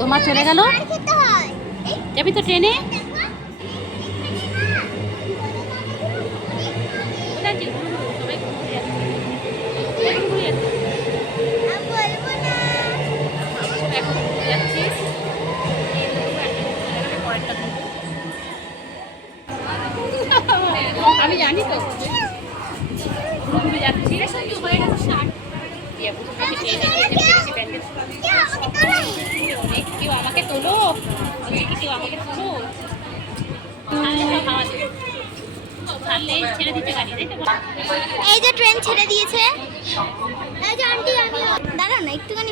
তোমার চলে গেল, যাবি তো ট্রেনে? আমি জানি তো যাচ্ছি, কেউ আমাকে তোলো, কেউ আমাকে তোলো, এই যে ট্রেন ছেড়ে দিয়েছে। দাঁড়া না একটুখানি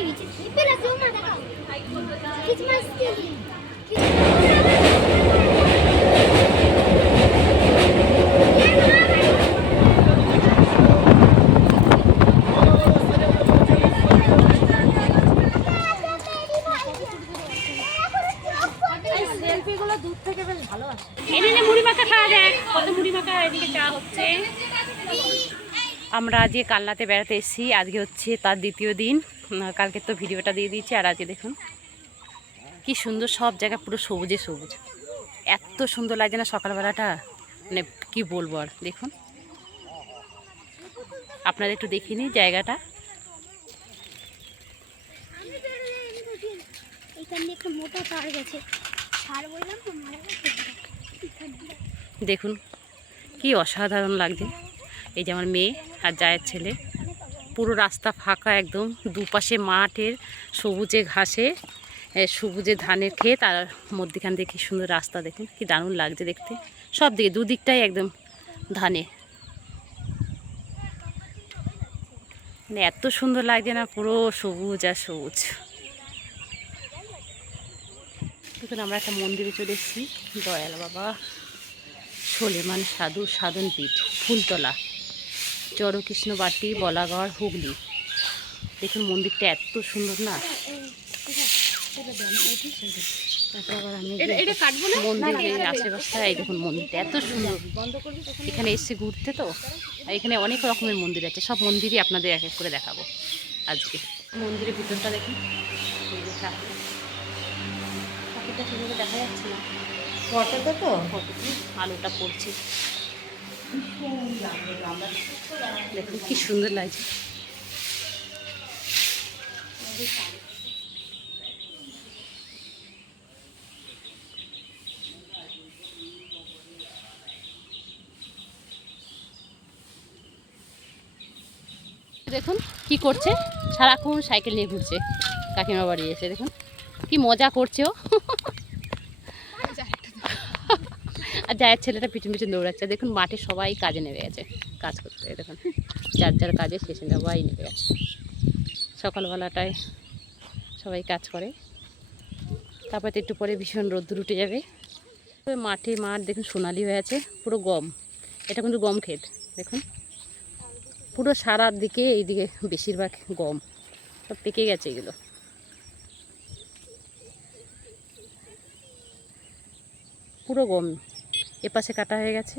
মুড়ি মাখা খাওয়া যায়, কত মুড়ি মাখা এদিকে চা হচ্ছে। আমরা আজকে কালনাতে বেড়াতে এসেছি, আজকে হচ্ছে তার দ্বিতীয় দিন। কালকে তো ভিডিওটা দিয়ে দিয়েছি, আর আজকে দেখুন কি সুন্দর, সব জায়গা পুরো সবুজে সবুজ, এত সুন্দর লাগছে না সকালবেলাটা, মানে কি বলবো আর। দেখুন আপনারা একটু দেখিয়ে নিন জায়গাটা। দেখুন কি অসাধারণ লাগছে। এই যে আমার মেয়ে আর জায়ের ছেলে, পুরো রাস্তা ফাঁকা একদম, দুপাশে মাঠের সবুজে ঘাসে, সবুজে ধানের ক্ষেত, আর মধ্যখান দিয়ে কি সুন্দর রাস্তা, দেখুন কি দারুণ লাগছে দেখতে। সব দিকে দুদিকটাই একদম ধানে, মানে এত সুন্দর লাগছে না, পুরো সবুজ আর সবুজ। দেখুন আমরা একটা মন্দিরে চলে এসেছি, দয়াল বাবা সোলেমান সাধু সাধন পীঠ, ফুলতলা, জড়কৃষ্ণ বাটি, বলাগড়, হুগলি। দেখুন মন্দিরটা এত সুন্দর না। মন্দিরের আশেপাশটা এই দেখুন, মন্দিরটা এত সুন্দর। এখানে এসে ঘুরতে তো, আর এখানে অনেক রকমের মন্দির আছে, সব মন্দিরই আপনাদের এক এক করে দেখাবো আজকে। মন্দিরের ভিতরটা দেখুন, ঠাকুরটা সেভাবে দেখা যাচ্ছে না, ফটোতে তো আলোটা পড়ছে। দেখুন কি সুন্দর লাগছে। দেখুন কি করছে, সারাক্ষণ সাইকেল নিয়ে ঘুরছে, কাকিমা বাড়ি এসে দেখুন কি মজা করছে ও। আর জায়ের ছেলেটা পিছন পিছন দৌড়াচ্ছে। দেখুন মাঠে সবাই কাজে নেমে গেছে, কাজ করতে। দেখুন যার যার কাজে শেষে সবাই নেমে গেছে, সকালবেলাটায় সবাই কাজ করে, তারপরে একটু পরে ভীষণ রোদ্দুর উঠে যাবে। মাঠে মাঠ দেখুন সোনালি হয়ে আছে, পুরো গম, এটা কিন্তু গম ক্ষেত। দেখুন পুরো সারা দিকে এইদিকে বেশিরভাগ গম, সব পেকে গেছে এগুলো। পুরো গম এপাশে কাটা হয়ে গেছে,